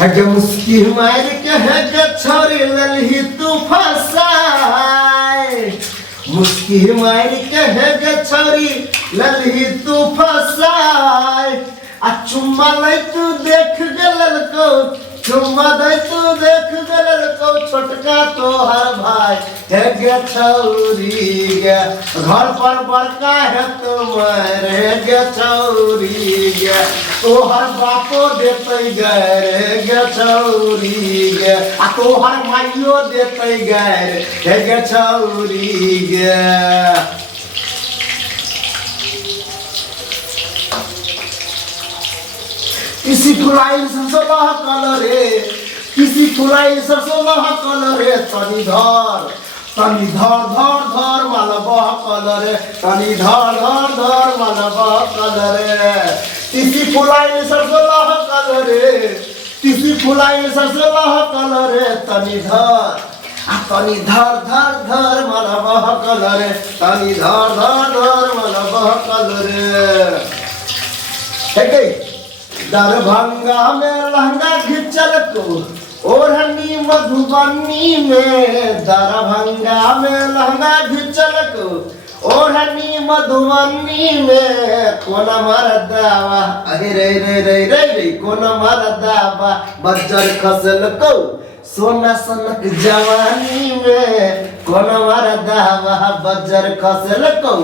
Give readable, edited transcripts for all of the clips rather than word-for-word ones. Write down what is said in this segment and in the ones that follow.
हगे मुस्की मार के हगे छोरी ललही तू फसाए मुस्की मार के हगे छोरी ललही तू फसाए आ चुम्मा लै तू देख गलल को चुम्मा दे तू देख गलल को छोटका तोहर भाई हगे छोरी गे घर पर बड़का है तुम्हारे हगे छोरी गे तोहर बापो देते गे छौरी गे आ तोहर माइयो देते गे छौरी गे किसी फुलाई सरसों लह कलरे किसी फुलाई सरसों लह कलरे तनी धर धर मालबह कलरे तनी धर मालबह कलरे किसी फुलाई सरसों लह कलरे किसी फुलाई सरसों लह कलरे तनी धर मालबह कलरे तनी धर मालबह कलरे ठीक है दरभंगा में लहंगा खिंचल को ओढ़नी मधुबनी में दरभंगा में लहंगा खिंचल को ओढ़नी मधुबनी में कोन मरदावा अरे रे कोन मरदावा बज्जर खसल को सोना सनक जवानी में कोन मरदावा बज्जर खसल को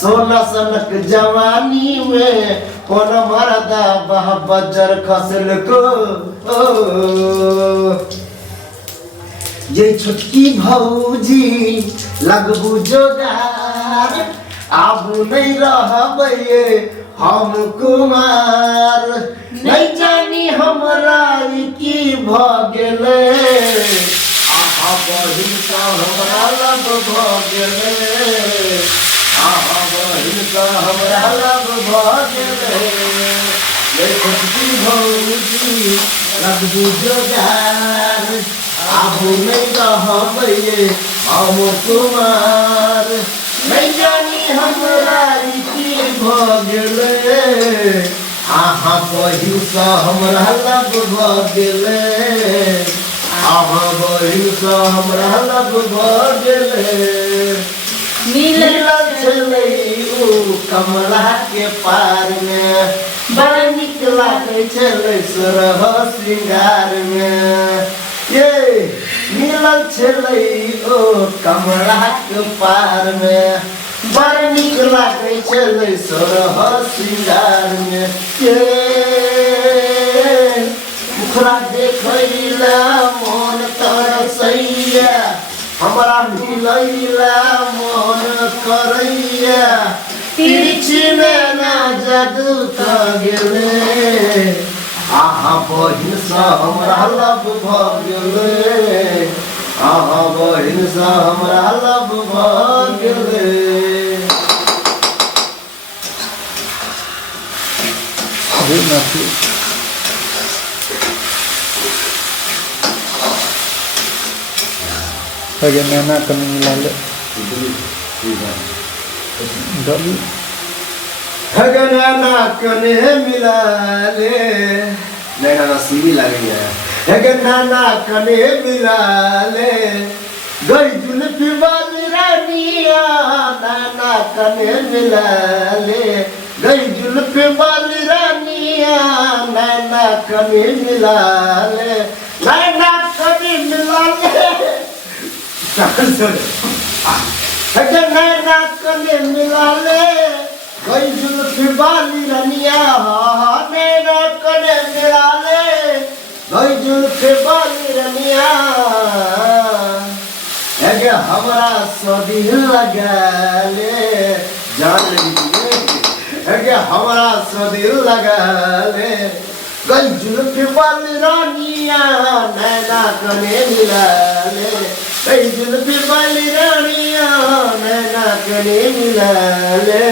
सोना सनक जवानी में कोन मरदावा बज्जर खसल को ये छुटकी भौजी लगबू जोगार आबू नहीं रहबे हम कुमार नहीं जानी हमरा की भ गेले आहा बहिन का हमरा लब भ गेले आहा बहिन का हमरा लब भ गेले ये छुटकी भौजी लगबू जोगार आबू नहीं रहबे हम कुमार नहीं जानी हमरा की भ गेले आहा बहिन का हमरा लब भ गेले आहा बहिन का हमरा लब भ गेले मिलल छलै ओ कमला के पार में बड़ नीक लागै छलै सोरह श्रृंगार में ये मिलल छलै ओ कमला के पार में बड़ नीक लागै छलै सोरह श्रृंगार में ये मुखरा देखैला मन तरसैया हमरा मिलैला मन करैया तिरछी में ना जादू क गेले आहा बहिन सा हमरा लब भ गेले आहा बहिन सा हमरा लब भ गेले अरे नाथी अगे नैना कमी मिला ले डबी नैना कने मिला ले नैना ना सीवी लगी है नैना कने मिला ले गई जुल्फी वाली रानिया नैना कने मिला ले गई जुल्फी वाली रानिया नैना कने मिला ले नैना कने मिला ले नैना कने मिला ले गई जुल्फी वाली रानिया नैना कने मिला ले गई जुल्फी वाली रानिया एगे हमरा सदी लगा ले जान लीजिए एगे हमरा सदी लगा ले गई जुल्फी वाली रानिया नैना कने मिला ले गई जुल्फी वाली रानिया नैना कने मिला ले